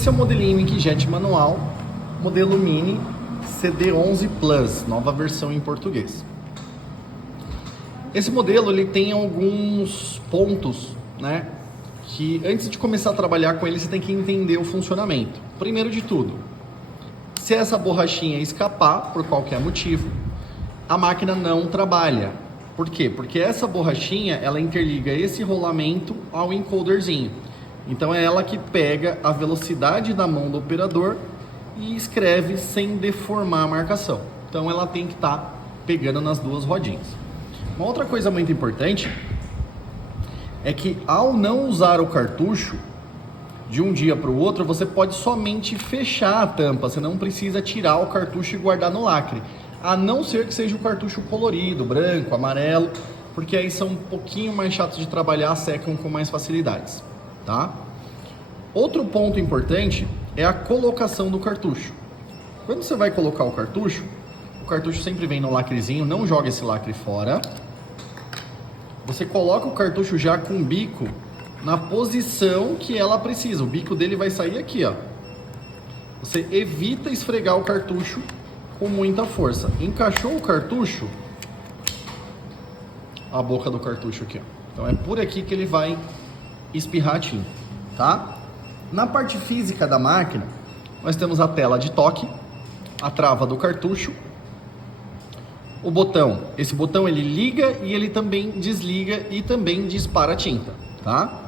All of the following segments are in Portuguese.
Esse é o modelinho Inkjet manual, modelo Mini CD11 Plus, nova versão em português. Esse modelo ele tem alguns pontos, né, que antes de começar a trabalhar com ele você tem que entender o funcionamento. Primeiro de tudo, se essa borrachinha escapar por qualquer motivo, a máquina não trabalha. Por quê? Porque essa borrachinha ela interliga esse rolamento ao encoderzinho. Então é ela que pega a velocidade da mão do operador e escreve sem deformar a marcação. Então ela tem que estar pegando nas duas rodinhas. Uma outra coisa muito importante é que ao não usar o cartucho de um dia para o outro, você pode somente fechar a tampa, você não precisa tirar o cartucho e guardar no lacre, a não ser que seja o cartucho colorido, branco, amarelo, porque aí são um pouquinho mais chatos de trabalhar, secam com mais facilidades, tá? Outro ponto importante é a colocação do cartucho. Quando você vai colocar o cartucho sempre vem no lacrezinho, não joga esse lacre fora. Você coloca o cartucho já com o bico na posição que ela precisa. O bico dele vai sair aqui, ó. Você evita esfregar o cartucho com muita força. Encaixou o cartucho, a boca do cartucho aqui, ó. Então é por aqui que ele vai espirrar a tinta, tá? Na parte física da máquina, nós temos a tela de toque, a trava do cartucho, o botão. Esse botão ele liga e ele também desliga e também dispara a tinta, tá?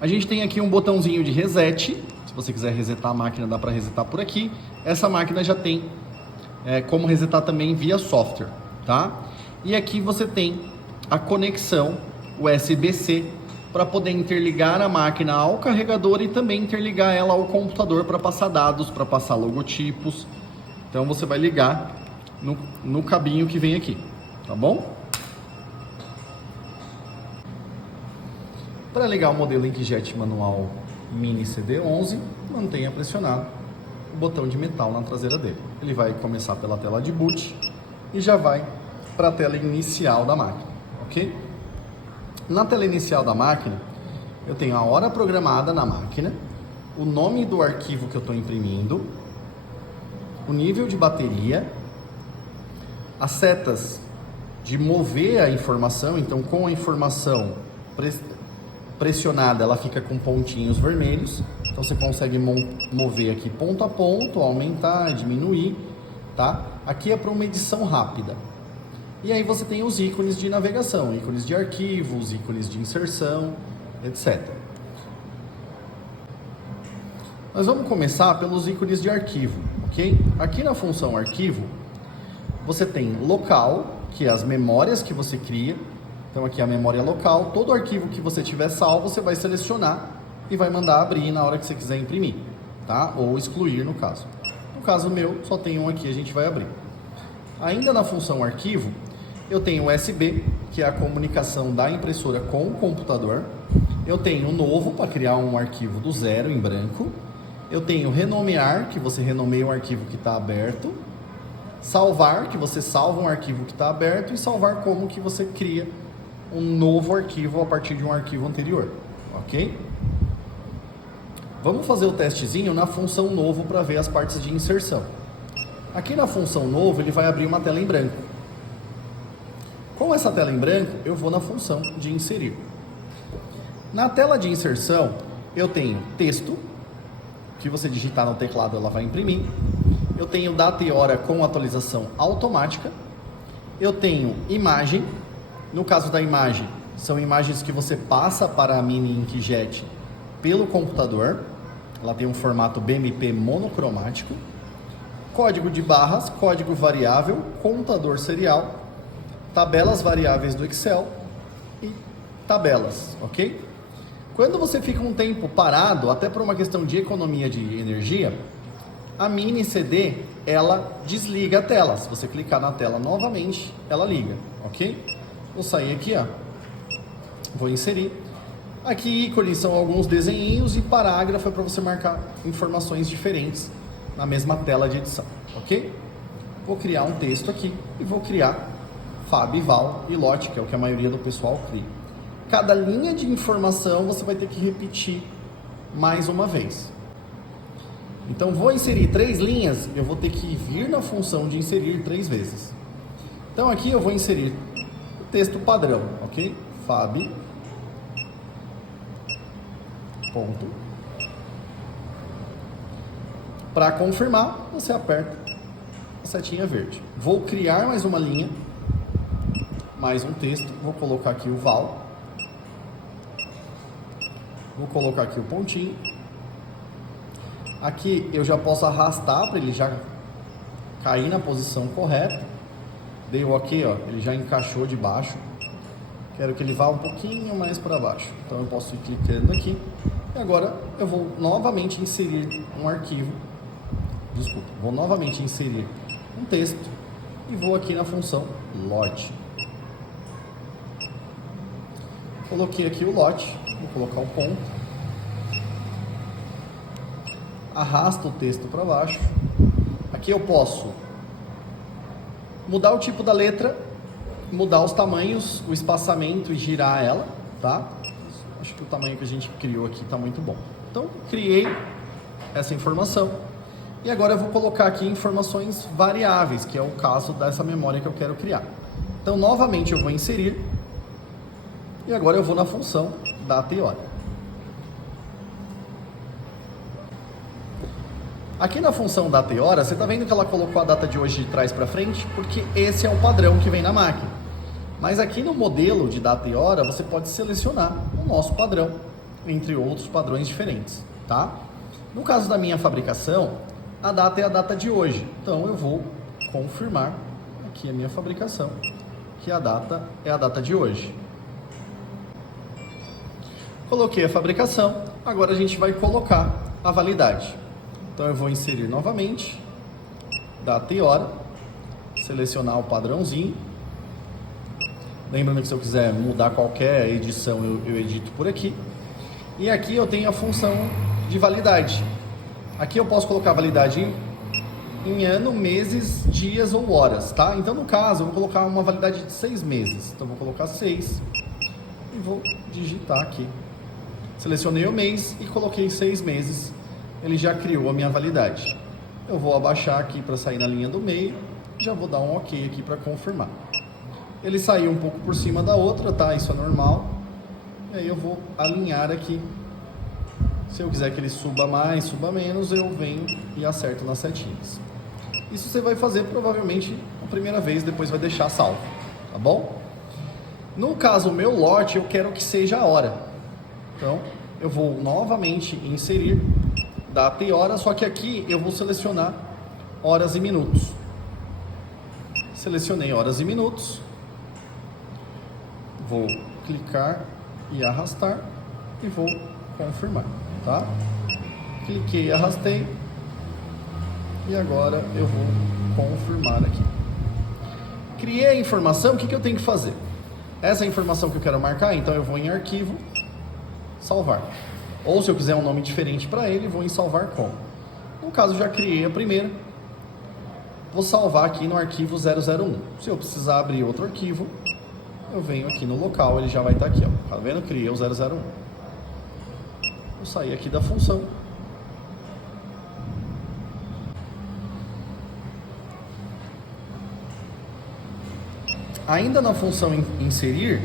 A gente tem aqui um botãozinho de reset. Se você quiser resetar a máquina, dá para resetar por aqui. Essa máquina já tem como resetar também via software, tá? E aqui você tem a conexão USB-C para poder interligar a máquina ao carregador e também interligar ela ao computador para passar dados, para passar logotipos. Então você vai ligar no cabinho que vem aqui, tá bom? Para ligar o modelo Inkjet manual Mini CD11, mantenha pressionado o botão de metal na traseira dele. Ele vai começar pela tela de boot e já vai para a tela inicial da máquina, ok? Na tela inicial da máquina, eu tenho a hora programada na máquina, o nome do arquivo que eu estou imprimindo, o nível de bateria, as setas de mover a informação. Então com a informação pressionada, ela fica com pontinhos vermelhos. Então você consegue mover aqui ponto a ponto, aumentar, diminuir, tá? Aqui é para uma edição rápida. E aí você tem os ícones de navegação, ícones de arquivos, ícones de inserção, etc. Nós vamos começar pelos ícones de arquivo, ok? Aqui na função arquivo, você tem local, que é as memórias que você cria. Então aqui é a memória local. Todo arquivo que você tiver salvo, você vai selecionar e vai mandar abrir na hora que você quiser imprimir, tá? Ou excluir no caso. No caso meu, só tem um aqui, a gente vai abrir. Ainda na função arquivo, eu tenho USB, que é a comunicação da impressora com o computador. Eu tenho novo, para criar um arquivo do zero em branco. Eu tenho renomear, que você renomeia um arquivo que está aberto. Salvar, que você salva um arquivo que está aberto. E salvar como que você cria um novo arquivo a partir de um arquivo anterior, ok? Vamos fazer o testezinho na função novo para ver as partes de inserção. Aqui na função novo, ele vai abrir uma tela em branco. Com essa tela em branco, eu vou na função de inserir. Na tela de inserção, eu tenho texto, que você digitar no teclado, ela vai imprimir. Eu tenho data e hora com atualização automática. Eu tenho imagem. No caso da imagem, são imagens que você passa para a Mini Inkjet pelo computador. Ela tem um formato BMP monocromático. Código de barras, código variável, contador serial, tabelas variáveis do Excel e tabelas, ok? Quando você fica um tempo parado, até por uma questão de economia de energia, a Mini CD, ela desliga a tela. Se você clicar na tela novamente, ela liga, ok? Vou sair aqui, ó. Vou inserir. Aqui ícones são alguns desenhinhos e parágrafo é para você marcar informações diferentes na mesma tela de edição, ok? Vou criar um texto aqui e vou criar Fab, Val e Lote, que é o que a maioria do pessoal cria. Cada linha de informação você vai ter que repetir mais uma vez. Então, vou inserir 3 linhas, eu vou ter que vir na função de inserir 3 vezes. Então, aqui eu vou inserir o texto padrão, ok? Fab, ponto. Para confirmar, você aperta a setinha verde. Vou criar mais uma linha, mais um texto, vou colocar aqui o val. Vou colocar aqui o pontinho. Aqui eu já posso arrastar para ele já cair na posição correta. Dei o ok, ó, ele já encaixou de baixo. Quero que ele vá um pouquinho mais para baixo. Então eu posso ir clicando aqui. E agora eu vou novamente inserir um arquivo. Desculpa, vou novamente inserir um texto e vou aqui na função lote. Coloquei aqui o lote, vou colocar o ponto. Arrasto o texto para baixo. Aqui eu posso mudar o tipo da letra, mudar os tamanhos, o espaçamento e girar ela, tá? Acho que o tamanho que a gente criou aqui está muito bom. Então, criei essa informação. E agora eu vou colocar aqui informações variáveis, que é o caso dessa memória que eu quero criar. Então, novamente eu vou inserir. E agora eu vou na função data e hora. Aqui na função data e hora, você está vendo que ela colocou a data de hoje de trás para frente? Porque esse é o padrão que vem na máquina. Mas aqui no modelo de data e hora, você pode selecionar o nosso padrão, entre outros padrões diferentes, tá? No caso da minha fabricação, a data é a data de hoje. Então eu vou confirmar aqui a minha fabricação, que a data é a data de hoje. Coloquei a fabricação, agora a gente vai colocar a validade. Então eu vou inserir novamente, data e hora, selecionar o padrãozinho. Lembrando que se eu quiser mudar qualquer edição, eu edito por aqui. E aqui eu tenho a função de validade. Aqui eu posso colocar validade em ano, meses, dias ou horas, tá? Então no caso eu vou colocar uma validade de 6 meses. Então eu vou colocar 6 e vou digitar aqui. Selecionei o mês e coloquei 6 meses. Ele já criou a minha validade. Eu vou abaixar aqui para sair na linha do meio. Já vou dar um ok aqui para confirmar. Ele saiu um pouco por cima da outra, tá? Isso é normal. E aí eu vou alinhar aqui. Se eu quiser que ele suba mais, suba menos, eu venho e acerto nas setinhas. Isso você vai fazer provavelmente a primeira vez, depois vai deixar salvo, tá bom? No caso, o meu lote, eu quero que seja a hora. Então, eu vou novamente inserir data e hora, só que aqui eu vou selecionar horas e minutos. Selecionei horas e minutos. Vou clicar e arrastar e vou confirmar, tá? Cliquei e arrastei e agora eu vou confirmar aqui. Criei a informação, o que eu tenho que fazer? Essa é a informação que eu quero marcar, então eu vou em arquivo, salvar. Ou se eu quiser um nome diferente para ele, vou em salvar com. No caso, já criei a primeira. Vou salvar aqui no arquivo 001. Se eu precisar abrir outro arquivo, eu venho aqui no local, ele já vai estar aqui, ó. Tá vendo? Criei o 001. Vou sair aqui da função. Ainda na função inserir,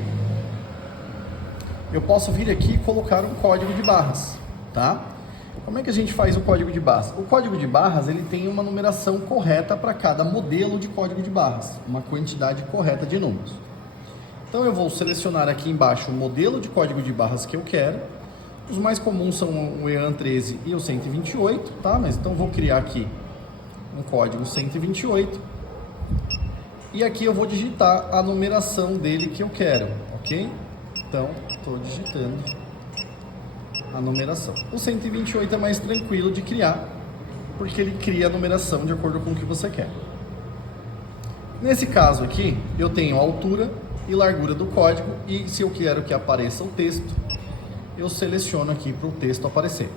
eu posso vir aqui e colocar um código de barras, tá? Como é que a gente faz o código de barras? O código de barras, ele tem uma numeração correta para cada modelo de código de barras, uma quantidade correta de números. Então eu vou selecionar aqui embaixo o modelo de código de barras que eu quero. Os mais comuns são o EAN13 e o 128, tá? Mas então vou criar aqui um código 128. E aqui eu vou digitar a numeração dele que eu quero, ok? Então, estou digitando a numeração. O 128 é mais tranquilo de criar, porque ele cria a numeração de acordo com o que você quer. Nesse caso aqui, eu tenho a altura e largura do código, e se eu quero que apareça o texto, eu seleciono aqui para o texto aparecer.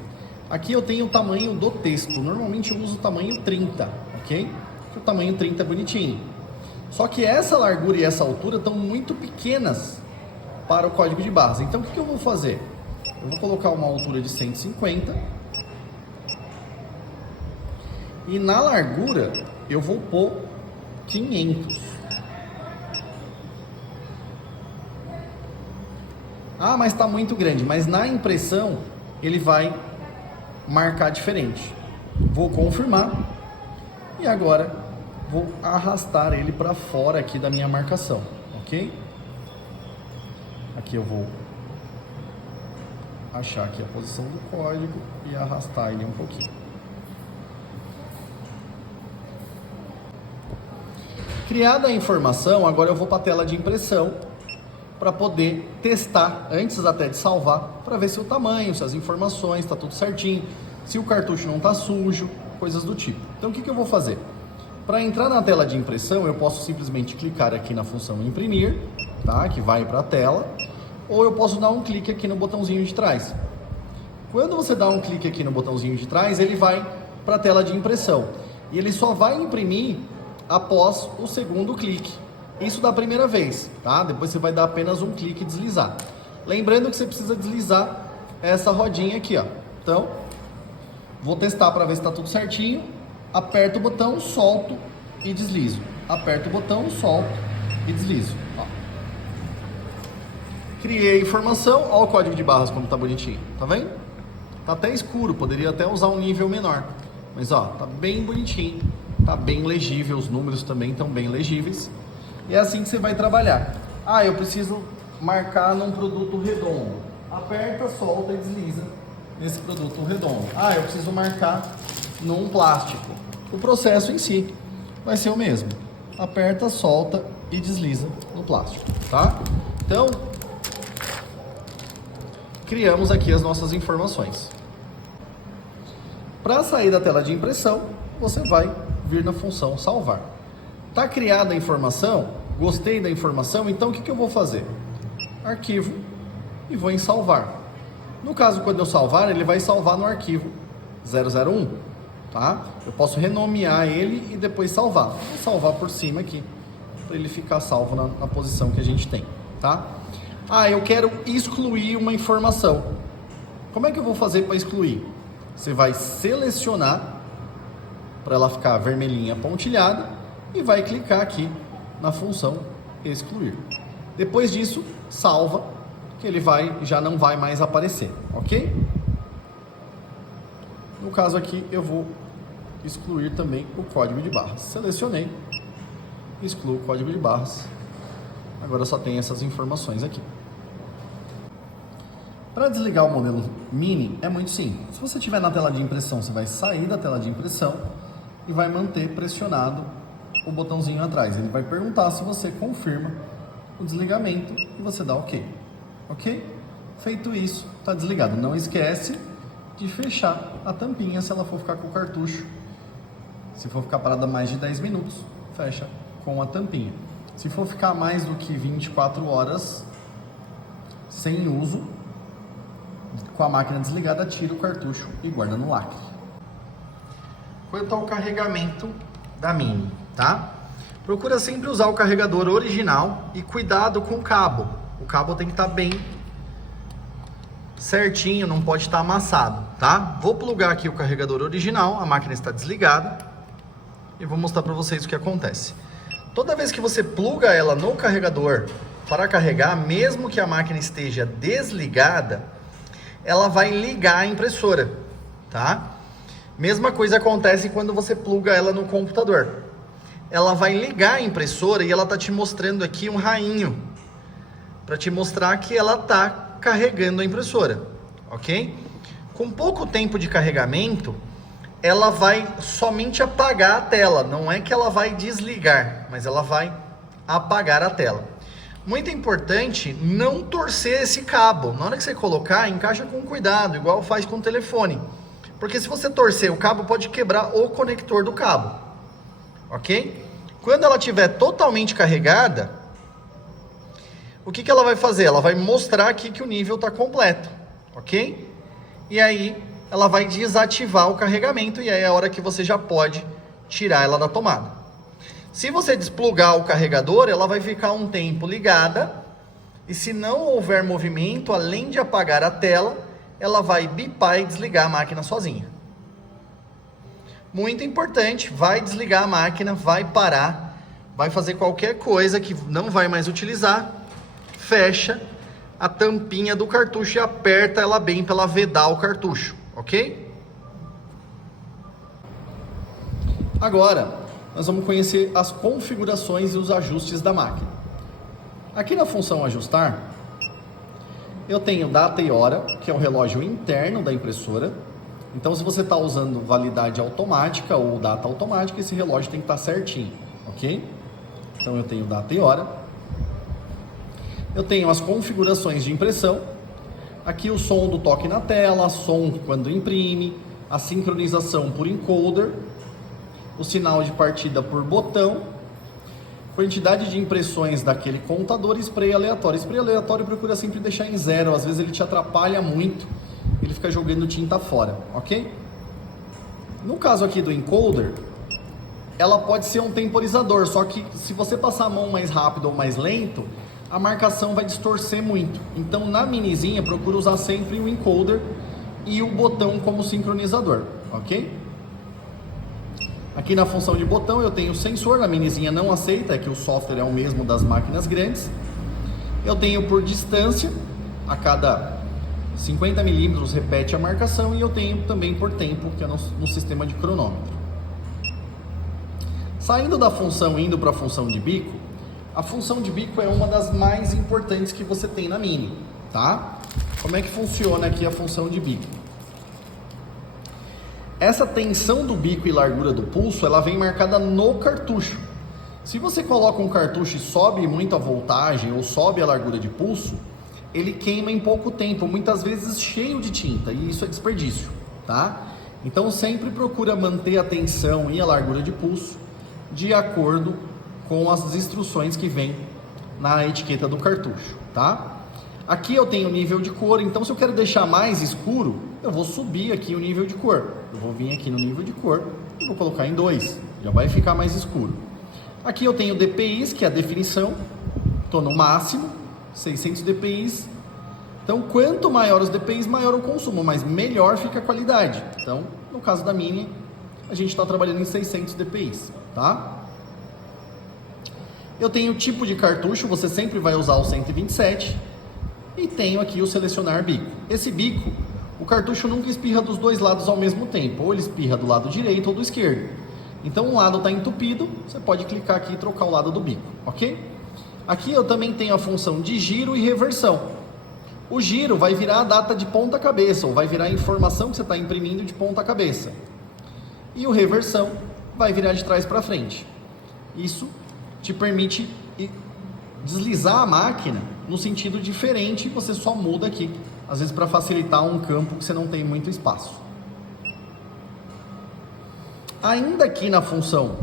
Aqui eu tenho o tamanho do texto, normalmente eu uso o tamanho 30, ok? O tamanho 30 é bonitinho. Só que essa largura e essa altura estão muito pequenas para o código de barras. Então, o que eu vou fazer? Eu vou colocar uma altura de 150 E na largura eu vou pôr 500. Ah, mas está muito grande. Mas na impressão ele vai marcar diferente. Vou confirmar. E agora vou arrastar ele para fora aqui da minha marcação, ok? Aqui eu vou achar aqui a posição do código e arrastar ele um pouquinho. Criada a informação, agora eu vou para a tela de impressão para poder testar, antes até de salvar, para ver se o tamanho, se as informações está tudo certinho, se o cartucho não está sujo, coisas do tipo. Então o que eu vou fazer? Para entrar na tela de impressão, eu posso simplesmente clicar aqui na função imprimir, tá? Que vai para a tela, ou eu posso dar um clique aqui no botãozinho de trás. Quando você dá um clique aqui no botãozinho de trás, ele vai para a tela de impressão. E ele só vai imprimir após o segundo clique. Isso da primeira vez, tá? Depois você vai dar apenas um clique e deslizar. Lembrando que você precisa deslizar essa rodinha aqui, ó. Então, vou testar para ver se está tudo certinho. Aperto o botão, solto e deslizo. Aperto o botão, solto e deslizo. Ó. Criei a informação. Olha o código de barras como tá bonitinho. Tá vendo? Tá até escuro, poderia até usar um nível menor. Mas ó, tá bem bonitinho. Tá bem legível, os números também estão bem legíveis. E é assim que você vai trabalhar. Ah, eu preciso marcar num produto redondo. Aperta, solta e desliza nesse produto redondo. Ah, eu preciso marcar num plástico. O processo em si vai ser o mesmo. Aperta, solta e desliza no plástico, tá? Então, criamos aqui as nossas informações. Para sair da tela de impressão, você vai vir na função salvar. Tá criada a informação, gostei da informação, então o que eu vou fazer? Arquivo e vou em salvar. No caso, quando eu salvar, ele vai salvar no arquivo 001, tá? Eu posso renomear ele e depois salvar. Vou salvar por cima aqui, para ele ficar salvo na posição que a gente tem, tá? Ah, eu quero excluir uma informação. Como é que eu vou fazer para excluir? Você vai selecionar para ela ficar vermelhinha pontilhada e vai clicar aqui na função excluir. Depois disso, salva, que ele já não vai mais aparecer, ok? No caso aqui, eu vou excluir também o código de barras. Selecionei, excluo o código de barras. Agora só tem essas informações aqui. Para desligar o modelo mini é muito simples. Se você estiver na tela de impressão, você vai sair da tela de impressão e vai manter pressionado o botãozinho atrás. Ele vai perguntar se você confirma o desligamento e você dá OK. Ok? Feito isso, está desligado. Não esquece de fechar a tampinha se ela for ficar com o cartucho. Se for ficar parada mais de 10 minutos, fecha com a tampinha. Se for ficar mais do que 24 horas sem uso, com a máquina desligada, tira o cartucho e guarda no lacre. Quanto ao carregamento da Mini, tá? Procura sempre usar o carregador original e cuidado com o cabo. O cabo tem que estar bem certinho, não pode estar amassado, tá? Vou plugar aqui o carregador original, a máquina está desligada e vou mostrar para vocês o que acontece. Toda vez que você pluga ela no carregador para carregar, mesmo que a máquina esteja desligada, ela vai ligar a impressora, tá? Mesma coisa acontece quando você pluga ela no computador. Ela vai ligar a impressora e ela tá te mostrando aqui um rainho para te mostrar que ela tá carregando a impressora, ok? Com pouco tempo de carregamento, ela vai somente apagar a tela. Não é que ela vai desligar, mas ela vai apagar a tela. Muito importante não torcer esse cabo. Na hora que você colocar, encaixa com cuidado, igual faz com o telefone. Porque se você torcer o cabo, pode quebrar o conector do cabo. Ok? Quando ela estiver totalmente carregada, o que ela vai fazer? Ela vai mostrar aqui que o nível está completo. Ok? E aí, ela vai desativar o carregamento e aí é a hora que você já pode tirar ela da tomada. Se você desplugar o carregador, ela vai ficar um tempo ligada e se não houver movimento, além de apagar a tela, ela vai bipar e desligar a máquina sozinha. Muito importante, vai desligar a máquina, vai parar, vai fazer qualquer coisa que não vai mais utilizar, fecha a tampinha do cartucho e aperta ela bem para ela vedar o cartucho, ok? Agora, nós vamos conhecer as configurações e os ajustes da máquina. Aqui na função ajustar, eu tenho data e hora, que é o relógio interno da impressora. Então, se você está usando validade automática ou data automática, esse relógio tem que estar certinho, ok? Então, eu tenho data e hora. Eu tenho as configurações de impressão. Aqui o som do toque na tela, som quando imprime, a sincronização por encoder, o sinal de partida por botão, quantidade de impressões daquele contador e spray aleatório. Spray aleatório procura sempre deixar em 0, às vezes ele te atrapalha muito, ele fica jogando tinta fora, ok? No caso aqui do encoder, ela pode ser um temporizador, só que se você passar a mão mais rápido ou mais lento, a marcação vai distorcer muito. Então na minizinha procura usar sempre o encoder e o botão como sincronizador, ok? Aqui na função de botão eu tenho o sensor, a minizinha não aceita, é que o software é o mesmo das máquinas grandes. Eu tenho por distância, a cada 50 milímetros repete a marcação, e eu tenho também por tempo, que é no sistema de cronômetro. Saindo da função e indo para a função de bico, a função de bico é uma das mais importantes que você tem na Mini, tá? Como é que funciona aqui a função de bico? Essa tensão do bico e largura do pulso, ela vem marcada no cartucho. Se você coloca um cartucho e sobe muito a voltagem ou sobe a largura de pulso, ele queima em pouco tempo, muitas vezes cheio de tinta, e isso é desperdício, tá? Então sempre procura manter a tensão e a largura de pulso de acordo com as instruções que vem na etiqueta do cartucho, tá? Aqui eu tenho nível de cor, então se eu quero deixar mais escuro, eu vou subir aqui o nível de cor. Eu vou vir aqui no nível de cor e vou colocar em 2, já vai ficar mais escuro. Aqui eu tenho DPIs, que é a definição, estou no máximo, 600 DPIs. Então quanto maior os DPIs, maior o consumo, mas melhor fica a qualidade. Então, no caso da Mini, a gente está trabalhando em 600 DPIs, tá? Eu tenho o tipo de cartucho, você sempre vai usar o 127. E tenho aqui o selecionar bico. Esse bico, o cartucho nunca espirra dos dois lados ao mesmo tempo. Ou ele espirra do lado direito ou do esquerdo. Então um lado está entupido, você pode clicar aqui e trocar o lado do bico, ok? Aqui eu também tenho a função de giro e reversão. O giro vai virar a data de ponta cabeça, ou vai virar a informação que você está imprimindo de ponta cabeça. E o reversão vai virar de trás para frente. Isso te permite deslizar a máquina no sentido diferente, você só muda aqui, às vezes para facilitar um campo que você não tem muito espaço. Ainda aqui na função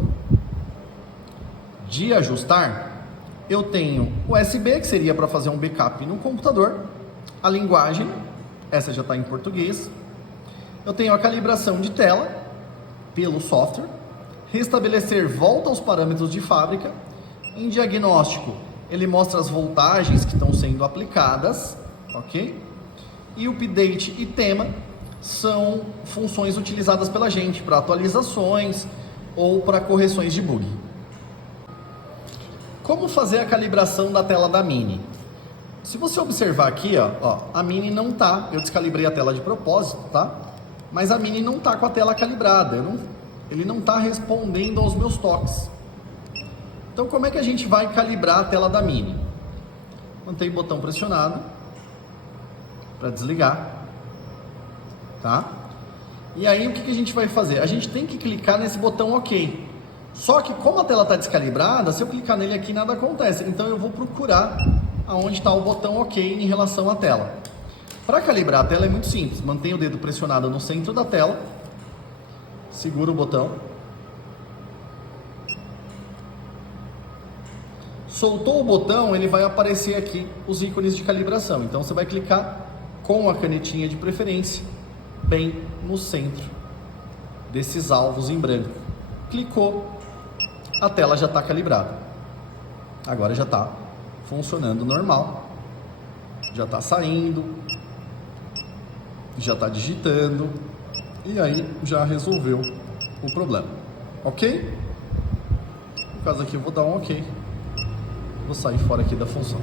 de ajustar, eu tenho o USB, que seria para fazer um backup no computador, a linguagem, essa já está em português, eu tenho a calibração de tela pelo software, restabelecer volta aos parâmetros de fábrica, em diagnóstico ele mostra as voltagens que estão sendo aplicadas, ok? E o update e tema são funções utilizadas pela gente para atualizações ou para correções de bug. Como fazer a calibração da tela da Mini? Se você observar aqui, ó, a Mini não tá, eu descalibrei a tela de propósito, tá? Mas a Mini não tá com a tela calibrada, ele não tá respondendo aos meus toques. Então, como é que a gente vai calibrar a tela da Mini? Mantém o botão pressionado para desligar, tá? E aí, o que a gente vai fazer? A gente tem que clicar nesse botão OK. Só que, como a tela está descalibrada, se eu clicar nele aqui, nada acontece. Então, eu vou procurar aonde está o botão OK em relação à tela. Para calibrar a tela é muito simples. Mantenha o dedo pressionado no centro da tela, segura o botão. Soltou o botão, ele vai aparecer aqui os ícones de calibração. Então você vai clicar com a canetinha de preferência bem no centro desses alvos em branco. Clicou, a tela já está calibrada. Agora já está funcionando normal. Já está saindo, já está digitando e aí já resolveu o problema. Ok? No caso aqui eu vou dar um ok. Vou sair fora aqui da função.